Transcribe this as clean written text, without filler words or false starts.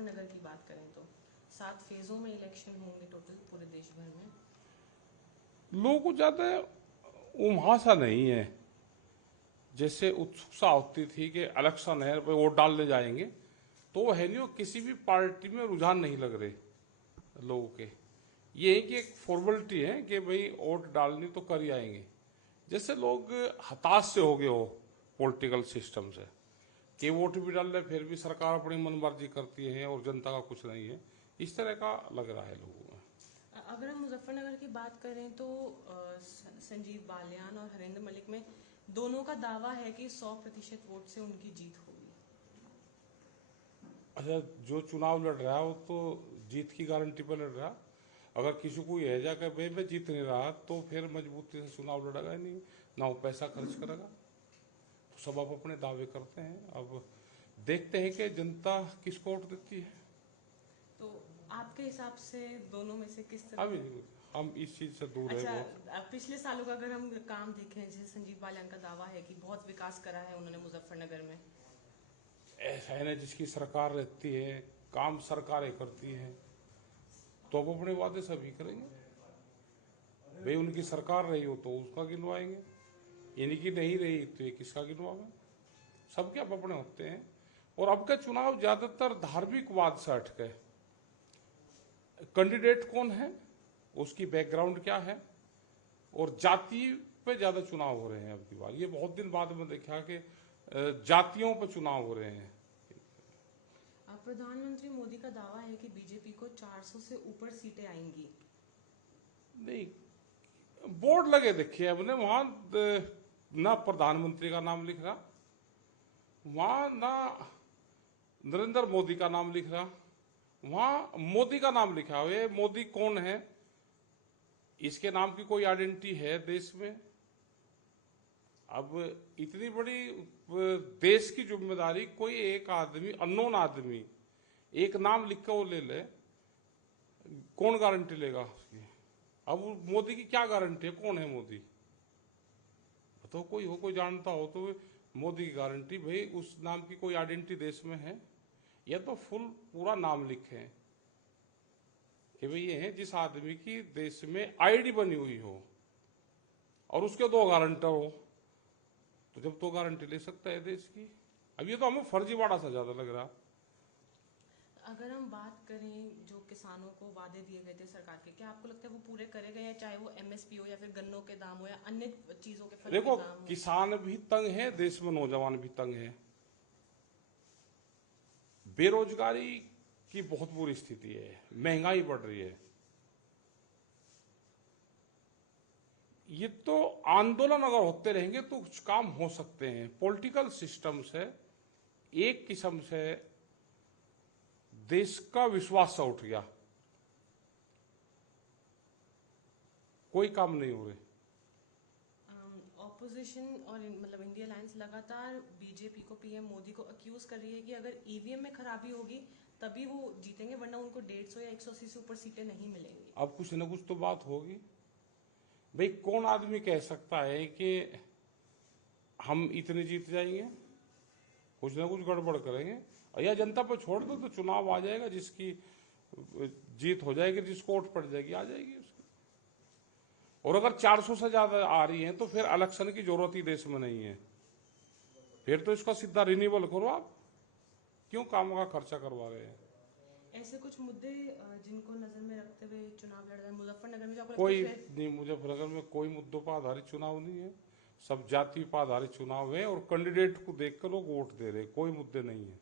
मुजफ्फरनगर की बात करें तो 7 फेजों में इलेक्शन होंगे टोटल पूरे देश भर में। लोगों को ज्यादा उम्हासा नहीं है, जैसे उत्सुकता होती थी कि इलेक्शन है भाई वोट डालने जाएंगे, तो वो है नहीं, वो किसी भी पार्टी में रुझान नहीं लग रहे लोगों के। ये है कि एक फॉर्मेलिटी है कि भाई वोट डालनी तो कर ही आएंगे। जैसे लोग हताश से हो गए हो पॉलिटिकल सिस्टम से कि वोट भी डाल रहे फिर भी सरकार अपनी मनमर्जी करती है और जनता का कुछ नहीं है, इस तरह का लग रहा है लोगों में। अगर हम मुजफ्फरनगर की बात करें तो संजीव बालियान और हरेंद्र मलिक में दोनों का दावा है कि 100% वोट से उनकी जीत होगी। अच्छा, जो चुनाव लड़ रहा है वो तो जीत की गारंटी पर लड़ रहा। अगर किसी को यह जाकर भाई मैं जीत नहीं रहा तो फिर मजबूती से चुनाव लड़ेगा ही नहीं, ना वो पैसा खर्च करेगा। तो सब आप अपने दावे करते हैं, अब देखते हैं कि जनता किसको वोट देती है। तो आपके हिसाब से दोनों में से किस तरह? अभी हम इस चीज से दूर है अच्छा, बहुत। पिछले सालों का अगर हम काम देखें, जैसे संजीव बालियान का दावा है कि बहुत विकास करा है उन्होंने मुजफ्फरनगर में। ऐसा है ना, जिसकी सरकार रहती है, काम सरकारें करती हैं, तो अब अपने वादे सभी करेंगे। भाई उनकी सरकार रही हो तो उसका गिनवाएंगे, यानी कि नहीं रही तो ये किसका गिनवाएंगे। सबके अब अपने होते हैं। और अब का चुनाव ज्यादातर धार्मिक वाद से हटके, कैंडिडेट कौन है, उसकी बैकग्राउंड क्या है, और जाति पे ज्यादा चुनाव हो रहे हैं अब की बार। ये बहुत दिन बाद में देखा कि जातियों पे चुनाव हो रहे हैं। प्रधानमंत्री मोदी का दावा है कि बीजेपी को 400 से ऊपर सीटें आएंगी। नहीं, बोर्ड लगे देखिए हमने, वहां ना प्रधानमंत्री का नाम लिख रहा, वहां ना नरेंद्र मोदी का नाम लिख रहा, वहां मोदी का नाम लिखा हुआ है। मोदी कौन है, इसके नाम की कोई आइडेंटिटी है देश में? अब इतनी बड़ी देश की जिम्मेदारी कोई एक आदमी, अननोन आदमी एक नाम लिख कर वो ले ले, कौन गारंटी लेगा उसकी? अब मोदी की क्या गारंटी है, कौन है मोदी? बताओ, कोई हो, कोई जानता हो तो मोदी की गारंटी, भाई उस नाम की कोई आइडेंटिटी देश में है? या तो फुल पूरा नाम लिखे कि भाई ये है जिस आदमी की देश में आईडी बनी हुई हो और उसके 2 गारंटर हो, तो जब 2 गारंटी ले सकता है देश की। अब ये तो हमें फर्जीवाड़ा सा ज्यादा लग रहा। अगर हम बात करें जो किसानों को वादे दिए गए थे सरकार के, क्या आपको लगता है वो पूरे करे गए हैं, चाहे वो एमएसपी हो या फिर गन्नों के दाम हो या अन्य चीजों के फलों देखो, के दाम हो? किसान भी तंग है, देश में नौजवान भी तंग है, बेरोजगारी की बहुत बुरी स्थिति है, महंगाई बढ़ रही है। ये तो आंदोलन अगर होते रहेंगे तो कुछ काम हो सकते हैं। पॉलिटिकल सिस्टम से एक किस्म से देश का विश्वास सा उठ गया, कोई काम नहीं हो रहे। ऑपोजिशन और मतलब इंडिया अलायंस लगातार बीजेपी को, पीएम मोदी को अक्यूज कर रही है कि अगर ईवीएम में खराबी होगी तभी वो जीतेंगे, वरना उनको 150 या 180 से ऊपर सीटें नहीं मिलेंगी। अब कुछ न कुछ तो बात होगी। भाई कौन आदमी कह सकता है कि हम इतने जीत जाएंगे? कुछ ना कुछ गड़बड़ करेंगे, या जनता पर छोड़ दो तो चुनाव आ जाएगा, जिसकी जीत हो जाएगी, जिसको वोट पड़ जाएगी आ जाएगी उसकी। और अगर 400 से ज्यादा आ रही है तो फिर इलेक्शन की जरूरत ही देश में नहीं है, फिर तो इसका सीधा रिन्यूअल करो आप, क्यों काम का खर्चा करवा रहे हैं? ऐसे कुछ मुद्दे जिनको नजर में रखते हुए चुनाव लड़ रहे हैं मुजफ्फरनगर में, जो आपको कोई लगता है? नहीं, मुजफ्फरनगर में कोई मुद्दों पर आधारित चुनाव नहीं है, सब जाति पर आधारित चुनाव है और कैंडिडेट को देखकर लोग वोट दे रहे हैं, कोई मुद्दे नहीं है।